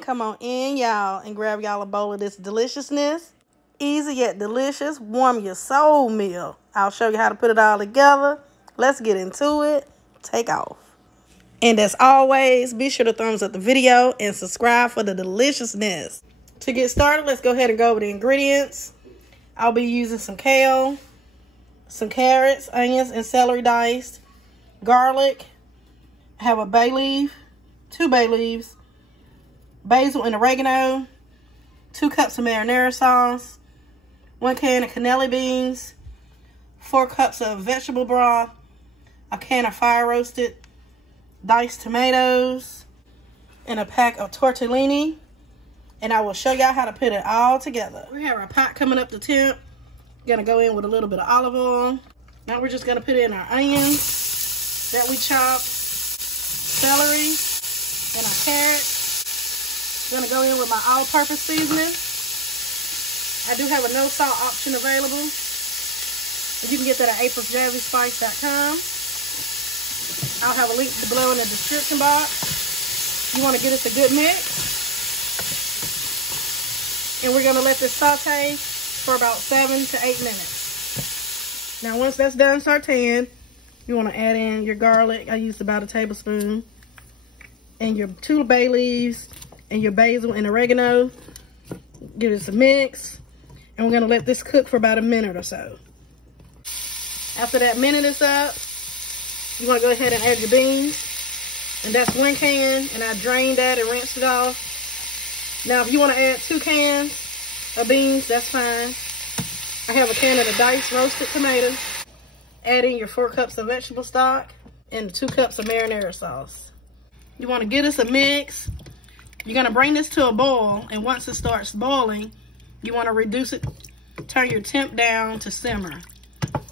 come on in, y'all, and grab y'all a bowl of this deliciousness. Easy yet delicious, warm your soul meal. I'll show you how to put it all together. Let's get into it. Take off. And as always, be sure to thumbs up the video and subscribe for the deliciousness. To get started, let's go ahead and go over the ingredients. I'll be using some kale, some carrots, onions, and celery diced, garlic. I have a bay leaf, 2 bay leaves, basil and oregano, 2 cups of marinara sauce, 1 can of Canelli beans, 4 cups of vegetable broth, a can of fire roasted diced tomatoes, and a pack of tortellini. And I will show y'all how to put it all together. We have our pot coming up to temp. Gonna go in with a little bit of olive oil. Now we're just gonna put in our onions that we chopped, celery, and our carrots. Gonna go in with my all-purpose seasoning. I do have a no salt option available. You can get that at aprilsjazzyspice.com. I'll have a link below in the description box. You want to get us a good mix. And we're going to let this saute for about 7 to 8 minutes. Now once that's done sauteing, you want to add in your garlic. I used about a tablespoon. And your 2 bay leaves and your basil and oregano. Give this a mix. And we're going to let this cook for about a minute or so. After that minute is up, you want to go ahead and add your beans. And that's 1 can, and I drained that and rinsed it off. Now, if you want to add 2 cans of beans, that's fine. I have a can of the diced roasted tomatoes. Add in your 4 cups of vegetable stock and 2 cups of marinara sauce. You want to get us a mix. You're going to bring this to a boil, and once it starts boiling, you want to reduce it, turn your temp down to simmer.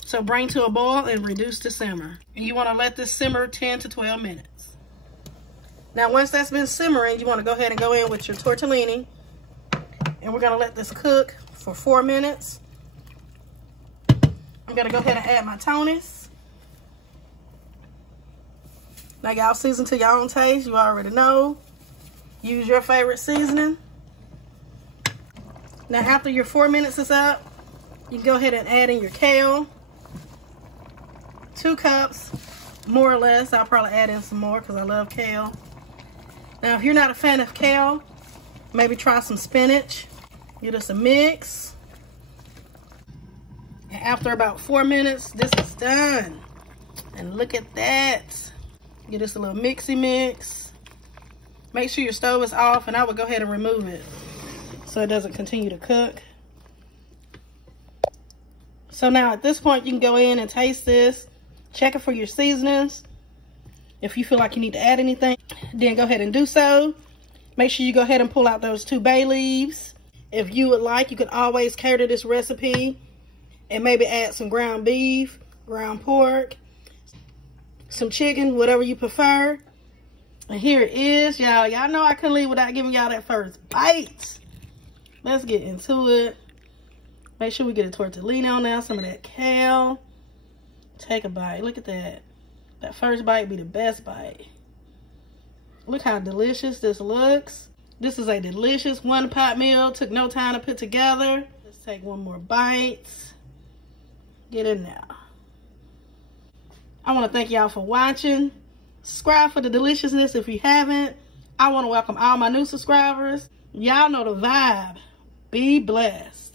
So bring to a boil and reduce to simmer. And you want to let this simmer 10 to 12 minutes. Now once that's been simmering, you want to go ahead and go in with your tortellini. And we're going to let this cook for 4 minutes. I'm going to go ahead and add my tonis. Now y'all season to your own taste. You already know. Use your favorite seasoning. Now after your 4 minutes is up, you can go ahead and add in your kale. 2 cups, more or less. I'll probably add in some more because I love kale. Now, if you're not a fan of kale, maybe try some spinach. Get us a mix. And after about 4 minutes, this is done. And look at that. Get us a little mixy mix. Make sure your stove is off, and I would go ahead and remove it so it doesn't continue to cook. So now at this point, you can go in and taste this. Check it for your seasonings. If you feel like you need to add anything, then go ahead and do so. Make sure you go ahead and pull out those 2 bay leaves. If you would like, you can always cater this recipe and maybe add some ground beef, ground pork, some chicken, whatever you prefer. And here it is, y'all. Y'all know I couldn't leave without giving y'all that first bite. Let's get into it. Make sure we get a tortellini on there, some of that kale. Take a bite. Look at that. That first bite be the best bite. Look how delicious this looks. This is a delicious 1-pot meal. Took no time to put together. Let's take one more bite. Get in there. I want to thank y'all for watching. Subscribe for the deliciousness if you haven't. I want to welcome all my new subscribers. Y'all know the vibe. Be blessed.